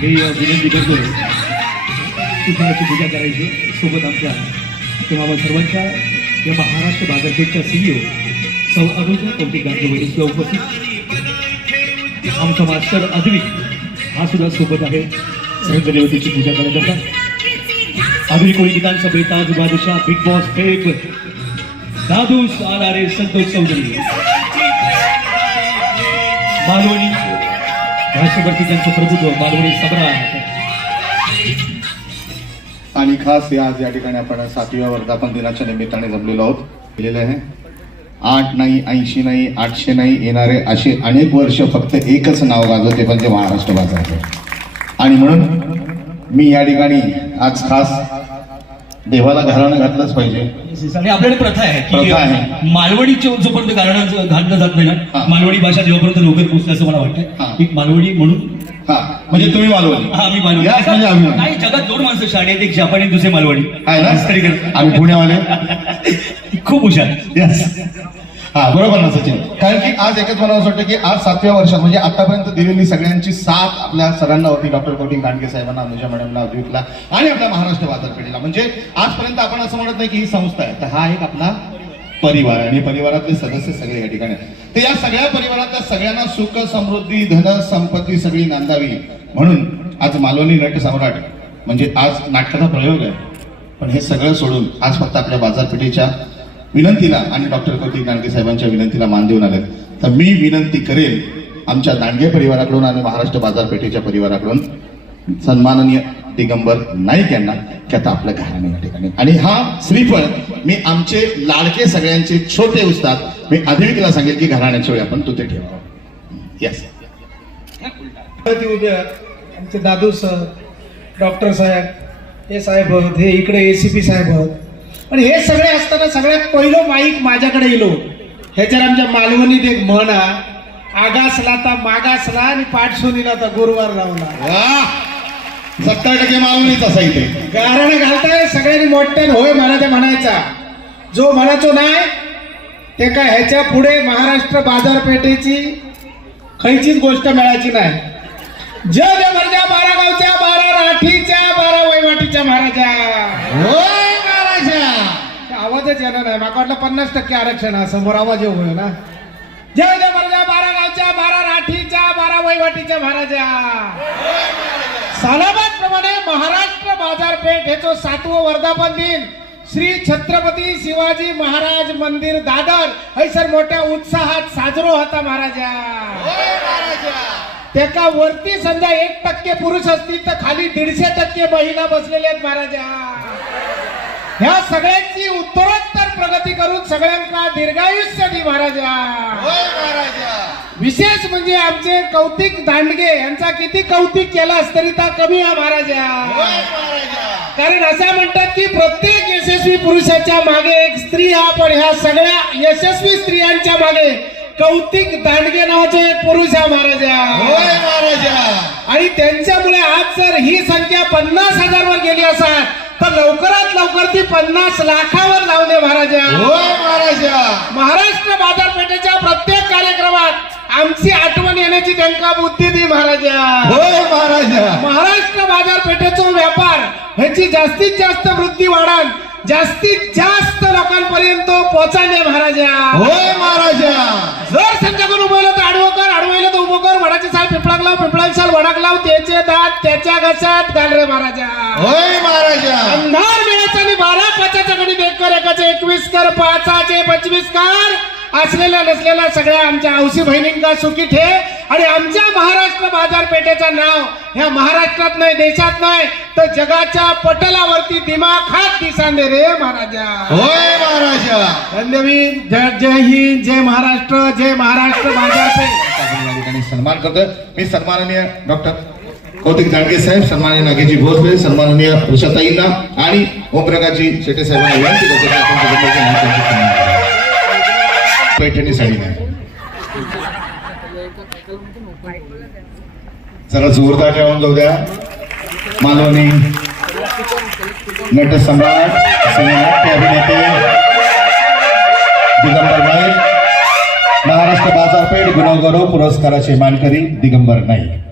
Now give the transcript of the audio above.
मी विनंती करतो. पुतळ्याची पूजा करायची. सोबत आमच्या तुम्हाला सर्वांच्या या महाराष्ट्र बाजारपेठच्या सीईओ सौ अनुजा कौतिक गांधी वडील सुद्धा उपस्थित. आमचा मास्टर अद्विक हा सुद्धा सोबत आहे. रंगदेवतेची पूजा करत असतात. आधुनिक कोळी गीतांचा बेताज बादशाह बिग बॉस फेक. दादू आला रे संतोष चौधरी. मालवणी भाषेवरती त्यांचं प्रभुत्व मालवणी सबरा आणि खास या आज या ठिकाणी आपण सातव्या वर्धापन दिनाच्या निमित्ताने जमलेलो आहोत. केलेलं आहे आठ नाही ऐंशी नाही आठशे नाही येणारे असे अनेक वर्ष फक्त एकच नाव गाजवते पण ते महाराष्ट्र बाजारपेठ आणि म्हणून मी या ठिकाणी आज खास देवाला घराणं घातलंच पाहिजे आणि आपल्याकडे प्रथा आहे की प्रथा आहे. मालवणी जोपर्यंत गाणं घातलं जात नाही. ना मालवणी भाषा जेव्हापर्यंत लवकर पोचते असं मला. वाटतं एक मालवणी म्हणून हा म्हणजे तुम्ही मालवणी हा मी मालवणी याच म्हणजे. नाही जगात दोन माणसं शाळे आहेत एक जपानी दुसरे मालवणी आहे ना. आम्ही पुण्यावाले खूप हुशार. हा बरोबर ना सचिन. कारण की आज एकच मला असं वाटतं की आज सातव्या वर्षात म्हणजे आतापर्यंत दिलेली सगळ्यांची साथ आपल्या सरांना होती डॉक्टर कौटिक गांडगे साहेबांना अनुजा मॅडमला अद्विकला आणि आपल्या महाराष्ट्र बाजारपेठेला म्हणजे आजपर्यंत आपण असं म्हणत नाही की ही संस्था आहे. तर हा एक आपला परिवार आणि परिवारातले सदस्य सगळे या ठिकाणी आहेत. तर या सगळ्या परिवारातल्या सगळ्यांना सुख समृद्धी धन संपत्ती सगळी नांदावी. म्हणून आज मालवणी नट सम्राट म्हणजे आज नाटकाचा प्रयोग आहे. पण हे सगळं सोडून आज फक्त आपल्या बाजारपेठेच्या विनंतीला आणि डॉक्टर कौतिक दांडगे साहेबांच्या विनंतीला मान देऊन आलेत. तर मी विनंती करेल आमच्या दांडगे परिवाराकडून आणि महाराष्ट्र बाजारपेठेच्या परिवाराकडून सन्माननीय दिगंबर नाईक यांना की आता आपल्या घराणे या ठिकाणी. आणि हा श्रीफळ मी आमचे लाडके सगळ्यांचे छोटे उस्ताद मी अधिविकला सांगेल की घराण्याच्या वेळी आपण तुते ठेवा. येस ती आमचे दादू सर डॉक्टर साहेब हे साहेब हे इकडे ए सी पी साहेब आणि हे सगळे असताना सगळ्यात पहिलं माईक माझ्याकडे येलो. ह्याच्यावर आमच्या मालवणीत एक म्हण आगासला तर मागासला आणि पाठसोनीला तर गुरुवार लावला सत्तर टक्के मालवणीच असा इथे. गारण घालताय सगळ्यांनी मोठ्याने होय म्हणायचा म्हणायचा. जो म्हणायचो नाही ते काय ह्याच्या पुढे महाराष्ट्र बाजारपेठेची खैचीच गोष्ट मिळायची नाही. जग मर्जा बारा गावच्या बारा राठीच्या बारा वैवाटीच्या महाराजा. महाराजा आवाजच येणार नाही माका वाटलं पन्नास टक्के आरक्षण आहे. समोर आवाज येऊ ना. जय जय मर्जा बारा गावच्या बारा राठीच्या बारा वैवाटीच्या महाराजा. सालाबाद प्रमाणे महाराष्ट्र बाजारपेठ हे जो सातवं वर्धापन दिन श्री छत्रपती शिवाजी महाराज मंदिर दादर हैसर मोठ्या उत्साहात साजरो होता महाराजा. त्याका वरती समजा एक टक्के पुरुष असतील तर खाली दीडशे टक्के महिला बसलेल्या आहेत महाराजा. ह्या सगळ्यांची उत्तरोत्तर प्रगती करून सगळ्यांना दीर्घायुष्य दे महाराजा. विशेष म्हणजे आमचे कौतिक दांडगे यांचा किती कौतिक केलास तरी त्या कमी आहे महाराजा. कारण असं म्हणतात की प्रत्येक यशस्वी पुरुषाच्या मागे एक स्त्री हा पण ह्या सगळ्या यशस्वी स्त्रियांच्या मागे कौतिक दांडगे नावाचा एक पुरुष आहे महाराजा. महाराजा. आणि त्यांच्यामुळे आज जर ही संख्या पन्नास हजार वर गेली असाल तर लवकरात लवकर ती पन्नास लाखावर लावले महाराजा. होय महाराजा. महाराष्ट्र बाजारपेठेच्या प्रत्येक कार्यक्रमात आमची आठवण येण्याची त्यांना बुद्धी दी महाराजा. होय महाराजा. महाराष्ट्र बाजारपेठेचा व्यापार ह्याची जास्तीत जास्त वृद्धी वाढाल जास्तीत जास्त लोकांपर्यंत पोचाले महाराजा. होय महाराजा. जर कोण उभं तर आडवं कर आडवं तर उभं कर वडाचे साल पिपळाक लाव पिपळाचे साल वडाक लाव त्याचे दात त्याच्या घशात घाल रे महाराजा. होय अंधार आणि बारा पाचाच्या गणित एक कर एकाचे एकवीस कर पाचाचे पंचवीस कर. असलेल्या नसलेल्या सगळ्या आमच्या औशी बहिणींना सुखी ठे. आणि आमच्या महाराष्ट्र बाजारपेठेचं नाव ह्या महाराष्ट्रात नाही देशात नाही तर जगाच्या पटलावरती दिमाखात दिसांदे रे महाराजा. होय महाराजा. धन्यवाद. जय जय हिंद जय महाराष्ट्र जय महाराष्ट्र बाजारपेठ. सन्मान करतोय. मी सन्माननीय डॉक्टर कौतिक दांडगे साहेब सन्माननीय नागेजी भोसले सन्माननीय उषाताईंना आणि ओमप्रकाशजी शेटे साहेबांना विनंती करतो पैठणी साडी जरा जोरदार जेवण जाऊ द्या. मालवणी नट सम्राट सिनेनाट्य अभिनेते दिगंबर नाईक महाराष्ट्र बाजारपेठ गुन्हेगारो पुरस्काराचे मानकरी दिगंबर नाईक.